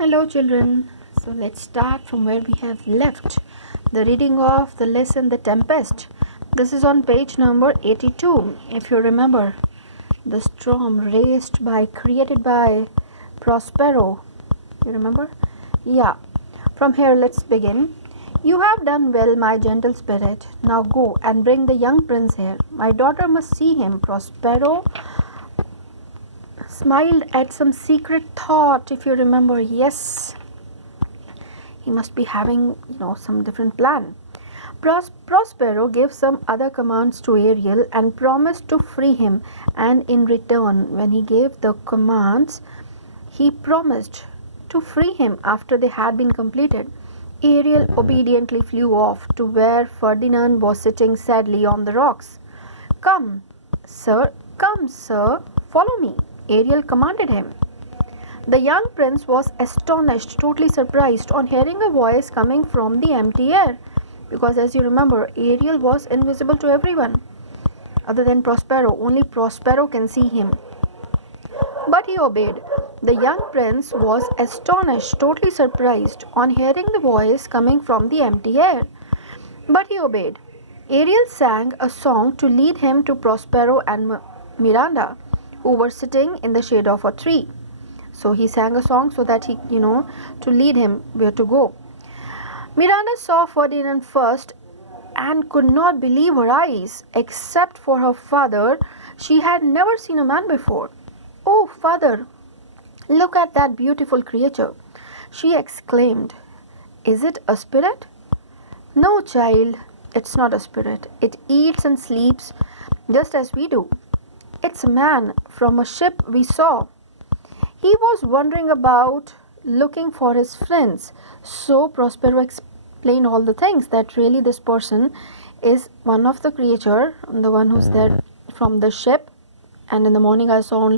Hello, children. So let's start from where we have left the reading of the lesson The Tempest. This is on page number 82. If you remember, the storm created by Prospero. You remember? Yeah. From here, let's begin. You have done well, my gentle spirit. Now go and bring the young prince here. My daughter must see him. Prospero smiled at some secret thought, if you remember. Yes, he must be having, some different plan. Prospero gave some other commands to Ariel and promised to free him. And in return, when he gave the commands, he promised to free him after they had been completed. Ariel obediently flew off to where Ferdinand was sitting sadly on the rocks. Come, sir, follow me, Ariel commanded him. The young prince was astonished, totally surprised, on hearing a voice coming from the empty air. Because, as you remember, Ariel was invisible to everyone other than Prospero. Only Prospero can see him. But he obeyed. The young prince was astonished, totally surprised, on hearing the voice coming from the empty air. But he obeyed. Ariel sang a song to lead him to Prospero and Miranda, who were sitting in the shade of a tree. So he sang a song so that to lead him where to go. Miranda saw Ferdinand first and could not believe her eyes. Except for her father, she had never seen a man before. Oh, father, look at that beautiful creature, she exclaimed. Is it a spirit? No, child, it's not a spirit. It eats and sleeps just as we do. It's a man from a ship we saw. He was wandering about looking for his friends. So Prospero explained all the things, that really this person is one of the creature, the one who's there from the ship. And in the morning I saw,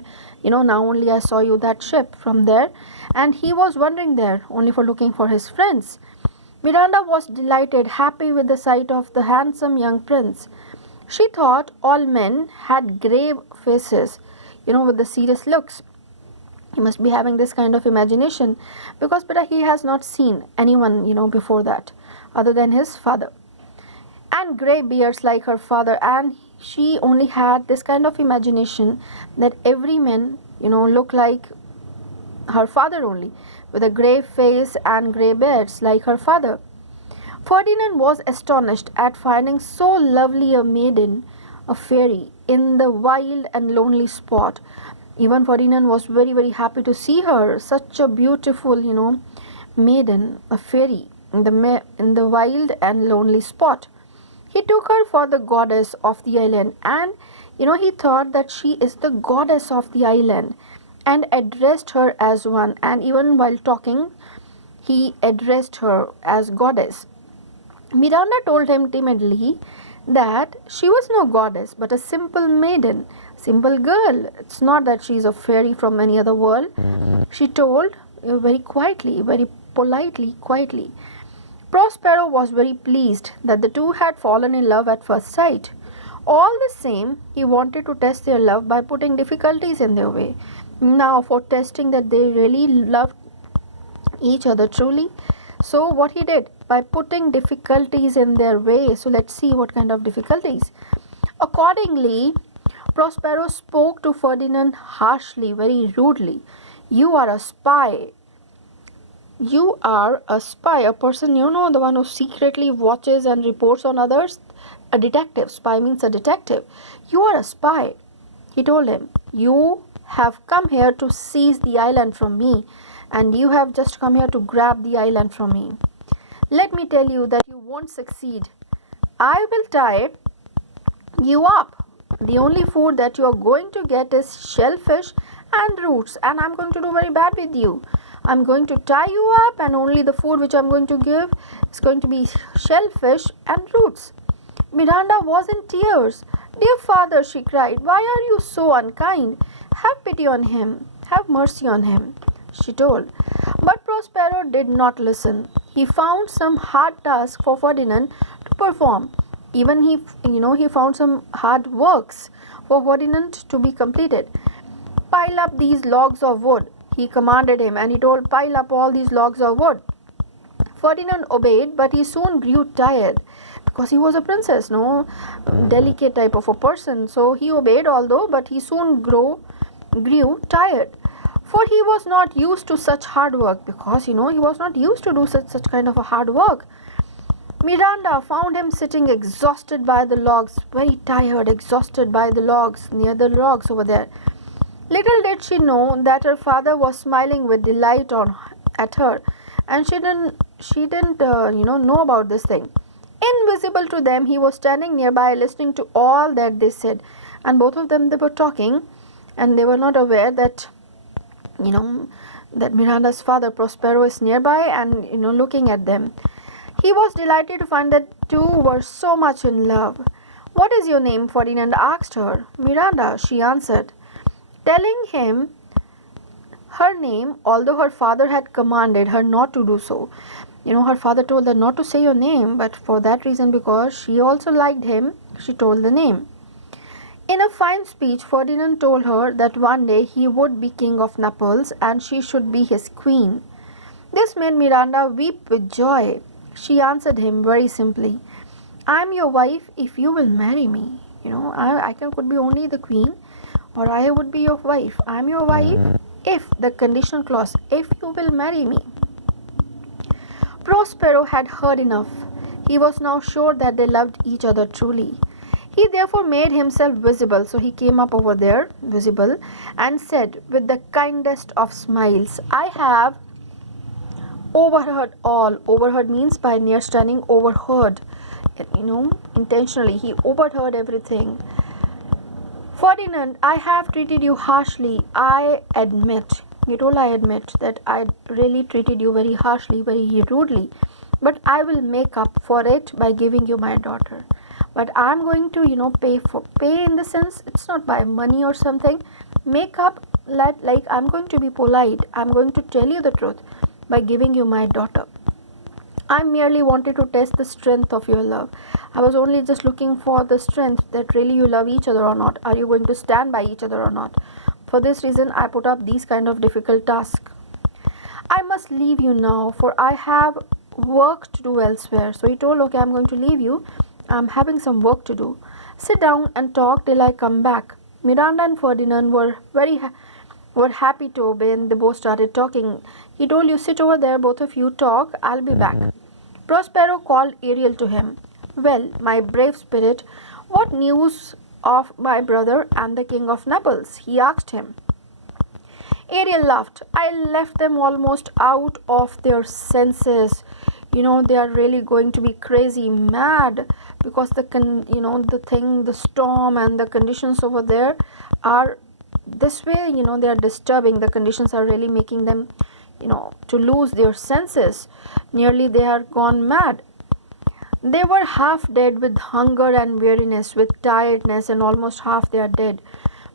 now only I saw you that ship from there. And he was wandering there only for looking for his friends. Miranda was delighted, happy with the sight of the handsome young prince. She thought all men had grave faces, with the serious looks. He must be having this kind of imagination because he has not seen anyone, before that other than his father. And grey beards like her father, and she only had this kind of imagination that every man, look like her father only, with a grey face and grey beards like her father. Ferdinand was astonished at finding so lovely a maiden, a fairy, in the wild and lonely spot. Even Ferdinand was very, very happy to see her, such a beautiful, maiden, a fairy, in the wild and lonely spot. He took her for the goddess of the island, and, he thought that she is the goddess of the island, and addressed her as one, and even while talking, he addressed her as goddess. Miranda told him timidly that she was no goddess but a simple maiden, simple girl. It's not that she is a fairy from any other world. She told very quietly, very politely, quietly. Prospero was very pleased that the two had fallen in love at first sight. All the same, he wanted to test their love by putting difficulties in their way. Now, for testing that they really loved each other truly, so what he did, by putting difficulties in their way. So let's see what kind of difficulties. Accordingly, Prospero spoke to Ferdinand harshly, very rudely. You are a spy. You are a spy, a person, the one who secretly watches and reports on others. A detective. Spy means a detective. You are a spy, he told him. You have come here to seize the island from me, and you have just come here to grab the island from me. Let me tell you that you won't succeed. I will tie you up. The only food that you are going to get is shellfish and roots, and I'm going to do very bad with you. I'm going to tie you up, and only the food which I'm going to give is going to be shellfish and roots. Miranda was in tears. Dear father, she cried, why are you so unkind? Have pity on him. Have mercy on him, she told. But Prospero did not listen. He found some hard task for Ferdinand to perform. Even he found some hard works for Ferdinand to be completed. Pile up these logs of wood. he commanded him, and he told, "Pile up all these logs of wood." Ferdinand obeyed, but he soon grew tired because he was a princess, no delicate type of a person. So he obeyed, although, but he soon grew tired. For he was not used to such hard work, because he was not used to do such kind of a hard work. Miranda found him sitting exhausted by the logs, very tired, exhausted by the logs, near the logs over there. Little did she know that her father was smiling with delight at her, and she didn't know about this thing. Invisible to them, he was standing nearby, listening to all that they said, and both of them, they were talking, and they were not aware that that Miranda's father Prospero is nearby and looking at them. He was delighted to find that two were so much in love. "What is your name?" Ferdinand asked her. "Miranda," she answered, telling him her name, although her father had commanded her not to do so. Her father told her not to say your name, but for that reason, because she also liked him, she told the name. In a fine speech, Ferdinand told her that one day he would be king of Naples and she should be his queen. This made Miranda weep with joy. She answered him very simply, "I am your wife if you will marry me." I could be only the queen, or I would be your wife. I am your wife if, the conditional clause, if you will marry me. Prospero had heard enough. He was now sure that they loved each other truly. He therefore made himself visible. So he came up over there, visible, and said with the kindest of smiles, "I have overheard all." Overheard means by near standing, overheard. Intentionally. He overheard everything. "Ferdinand, I have treated you harshly. I admit." He told, "I admit that I really treated you very harshly, very rudely. But I will make up for it by giving you my daughter. But I'm going to, pay in the sense, it's not by money or something. Make up, like I'm going to be polite. I'm going to tell you the truth by giving you my daughter. I merely wanted to test the strength of your love. I was only just looking for the strength that really you love each other or not. Are you going to stand by each other or not? For this reason, I put up these kind of difficult tasks. I must leave you now, for I have work to do elsewhere." So he told, "Okay, I'm going to leave you. I'm having some work to do. Sit down and talk till I come back." Miranda and Ferdinand were happy to obey, and they both started talking. He told, "You sit over there, both of you talk. I'll be back." Prospero called Ariel to him. "Well, my brave spirit, what news of my brother and the king of Naples?" he asked him. Ariel laughed. "I left them almost out of their senses. They are really going to be crazy mad, because the storm and the conditions over there are this way. They are disturbing. The conditions are really making them to lose their senses. Nearly they are gone mad. They were half dead with hunger and weariness, with tiredness, and almost half they are dead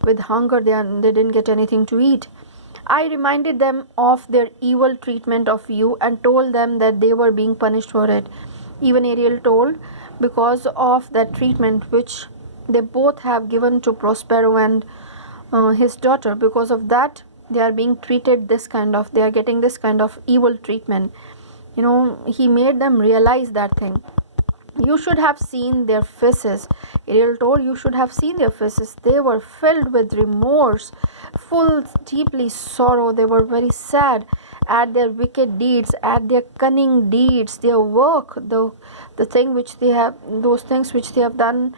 with hunger. They didn't get anything to eat. I reminded them of their evil treatment of you and told them that they were being punished for it." Even Ariel told, because of that treatment which they both have given to Prospero and his daughter, because of that they are being treated they are getting this kind of evil treatment. He made them realize that thing. "You should have seen their faces," Ariel told. "You should have seen their faces. They were filled with remorse, full deeply sorrow. They were very sad at their wicked deeds, at their cunning deeds, their work, the thing which they have, those things which they have done,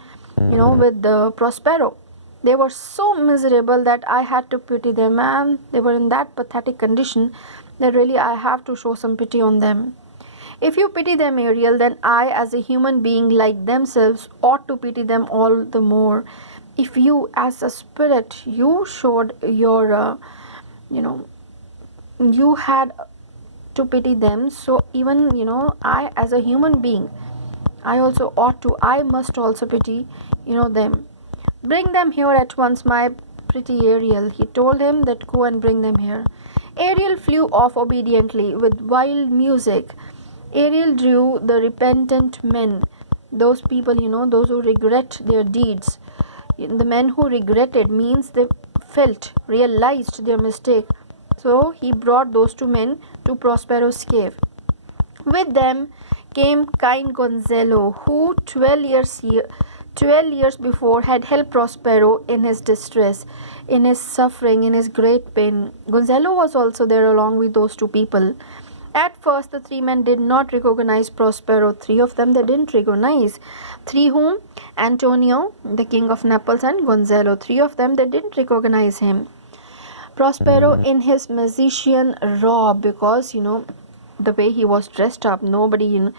with the Prospero. They were so miserable that I had to pity them, and they were in that pathetic condition that really I have to show some pity on them. If you pity them, Ariel, then I, as a human being like themselves, ought to pity them all the more. If you, as a spirit, you showed your, you had to pity them, so even, I, as a human being, I must also pity, them. Bring them here at once, my pretty Ariel." He told him that go and bring them here. Ariel flew off obediently with wild music. Ariel drew the repentant men, those people, those who regret their deeds. The men who regretted means they realized their mistake, So he brought those two men to Prospero's cave. With them came kind Gonzalo, who 12 years before had helped Prospero in his distress, in his suffering, in his great pain. Gonzalo was also there along with those two people. At first, the three men did not recognize Prospero. Three of them they didn't recognize. Three whom? Antonio, the king of Naples, and Gonzalo. Three of them they didn't recognize him. Prospero in his musician robe, because the way he was dressed up, nobody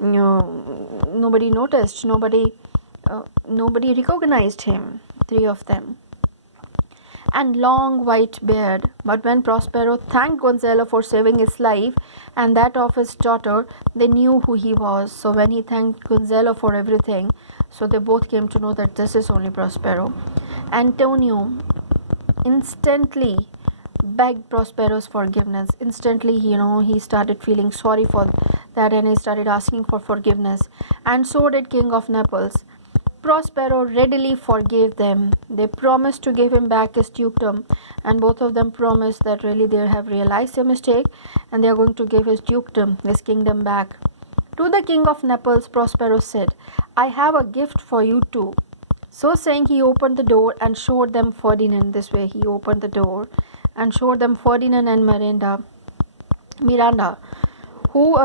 noticed, nobody recognized him. Three of them. And long white beard. But when Prospero thanked Gonzalo for saving his life and that of his daughter, they knew who he was. So when he thanked Gonzalo for everything, so they both came to know that this is only Prospero. Antonio instantly begged Prospero's forgiveness. Instantly, he started feeling sorry for that and he started asking for forgiveness. And so did King of Naples. Prospero readily forgave them. They promised to give him back his dukedom, and both of them promised that really they have realized their mistake and they are going to give his dukedom, his kingdom back. To the king of Naples, Prospero said, I have a gift for you too. So saying, he opened the door and showed them Ferdinand. This way, he opened the door and showed them Ferdinand and Miranda, who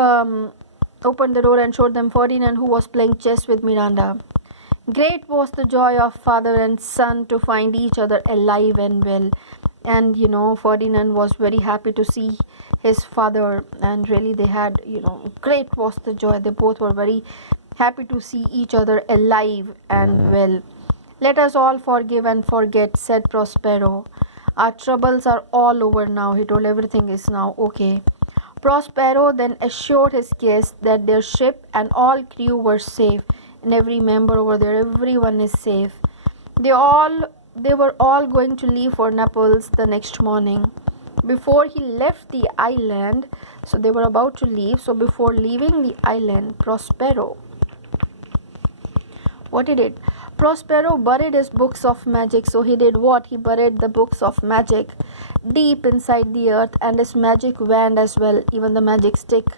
opened the door and showed them Ferdinand, who was playing chess with Miranda. Great was the joy of father and son to find each other alive and well. And Ferdinand was very happy to see his father, and really they had, great was the joy. They both were very happy to see each other alive and well. Let us all forgive and forget, said Prospero. Our troubles are all over now. He told everything is now okay. Prospero then assured his guests that their ship and all crew were safe, and every member over there, everyone is safe. They were all going to leave for Naples the next morning. Before he left the island, so they were about to leave. So before leaving the island, Prospero, what he did? Prospero buried his books of magic. So he did what? He buried the books of magic deep inside the earth, and his magic wand as well, even the magic stick.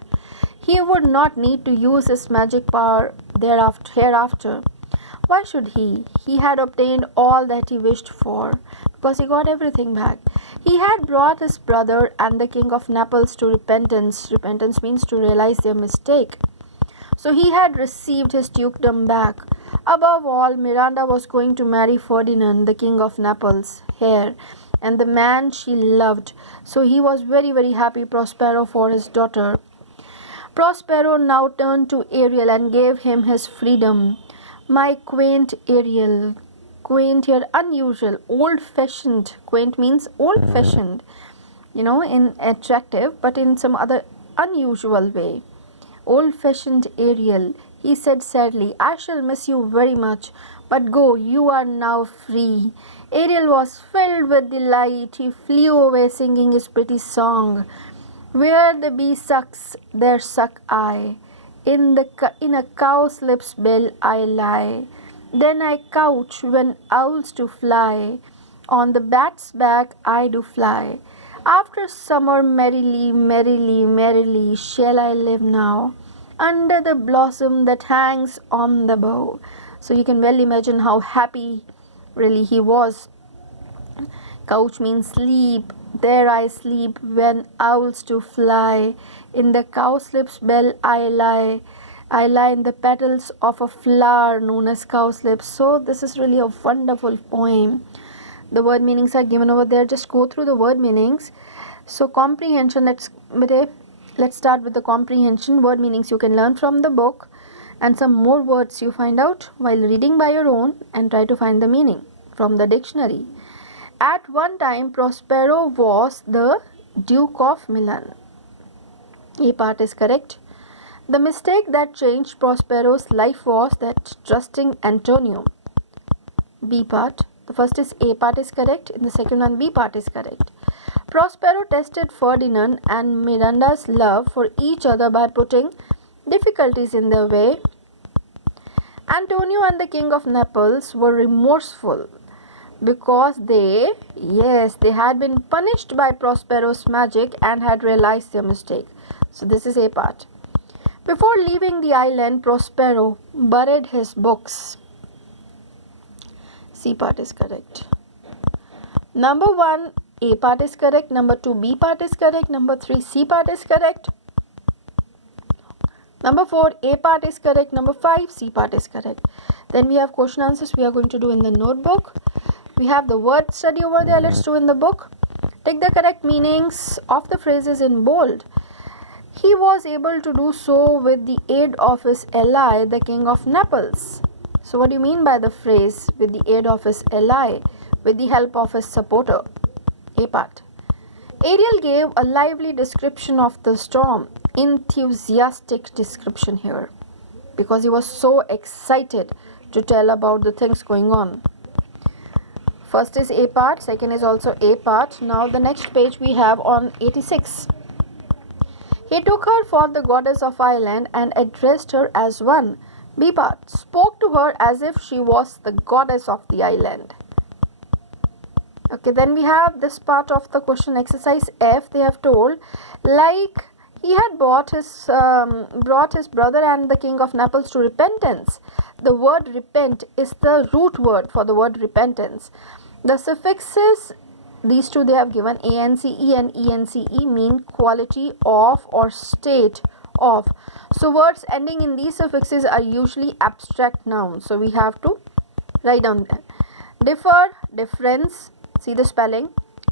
He would not need to use his magic power hereafter. Why should he? He had obtained all that he wished for, because he got everything back. He had brought his brother and the king of Naples to repentance. Repentance means to realize their mistake. So he had received his dukedom back. Above all, Miranda was going to marry Ferdinand, the king of Naples' heir, and the man she loved. So he was very, very happy, Prospero, for his daughter. Prospero now turned to Ariel and gave him his freedom. My quaint Ariel, quaint here, unusual, old-fashioned. Quaint means old-fashioned, in attractive, but in some other unusual way. Old-fashioned Ariel, he said sadly, I shall miss you very much, but go, you are now free. Ariel was filled with delight. He flew away singing his pretty song. Where the bee sucks, there suck I. In a cow's lips bell I lie. Then I couch when owls do fly. On the bat's back I do fly. After summer merrily, merrily, merrily shall I live now, under the blossom that hangs on the bough. So you can well imagine how happy really he was. Couch means sleep. There I sleep when owls do fly. In the cowslip's bell I lie. I lie in the petals of a flower known as cowslip. So this is really a wonderful poem. The word meanings are given over there. Just go through the word meanings. So comprehension, let's start with the comprehension. Word meanings you can learn from the book, and some more words you find out while reading by your own and try to find the meaning from the dictionary. At one time, Prospero was the Duke of Milan. A part is correct. The mistake that changed Prospero's life was that trusting Antonio. B part. The first is A part is correct. In the second one, B part is correct. Prospero tested Ferdinand and Miranda's love for each other by putting difficulties in their way. Antonio and the king of Naples were remorseful. Because they, yes, they had been punished by Prospero's magic and had realized their mistake. So this is A part. Before leaving the island, Prospero buried his books. C part is correct. Number 1, A part is correct. Number 2, B part is correct. Number 3, C part is correct. Number 4, A part is correct. Number 5, C part is correct. Then we have question answers we are going to do in the notebook. We have the word study over there. Let's do in the book. Take the correct meanings of the phrases in bold. He was able to do so with the aid of his ally, the King of Naples. So what do you mean by the phrase with the aid of his ally, with the help of his supporter? A part. Ariel gave a lively description of the storm, enthusiastic description here, because he was so excited to tell about the things going on. First is A part, second is also A part. Now the next page we have on 86. He took her for the goddess of Ireland and addressed her as one. B part, spoke to her as if she was the goddess of the island. Okay, then we have this part of the question exercise F. They have told, like he had brought his brother and the King of Naples to repentance. The word repent is the root word for the word repentance. The suffixes, these two they have given, ance and ence, mean quality of or state of. So words ending in these suffixes are usually abstract nouns. So we have to write down there. Differ, difference, see the spelling.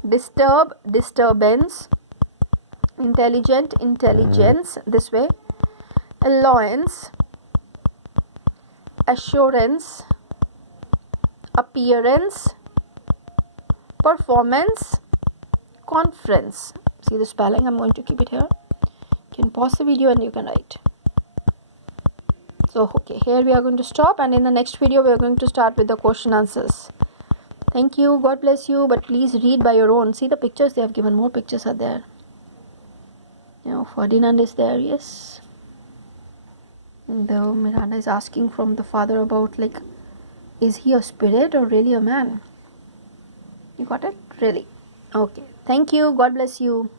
Disturb, disturbance. Intelligent, intelligence, this way. Allowance, assurance, appearance, performance, conference. See the spelling, I'm going to keep it here. You can pause the video and you can write. So okay, here we are going to stop, and in the next video we are going to start with the question answers. Thank you, God bless you, but please read by your own. See the pictures they have given, more pictures are there. You know, Ferdinand is there, yes. The Miranda is asking from the father about, like, is he a spirit or really a man? You got it? Really? Okay. Thank you. God bless you.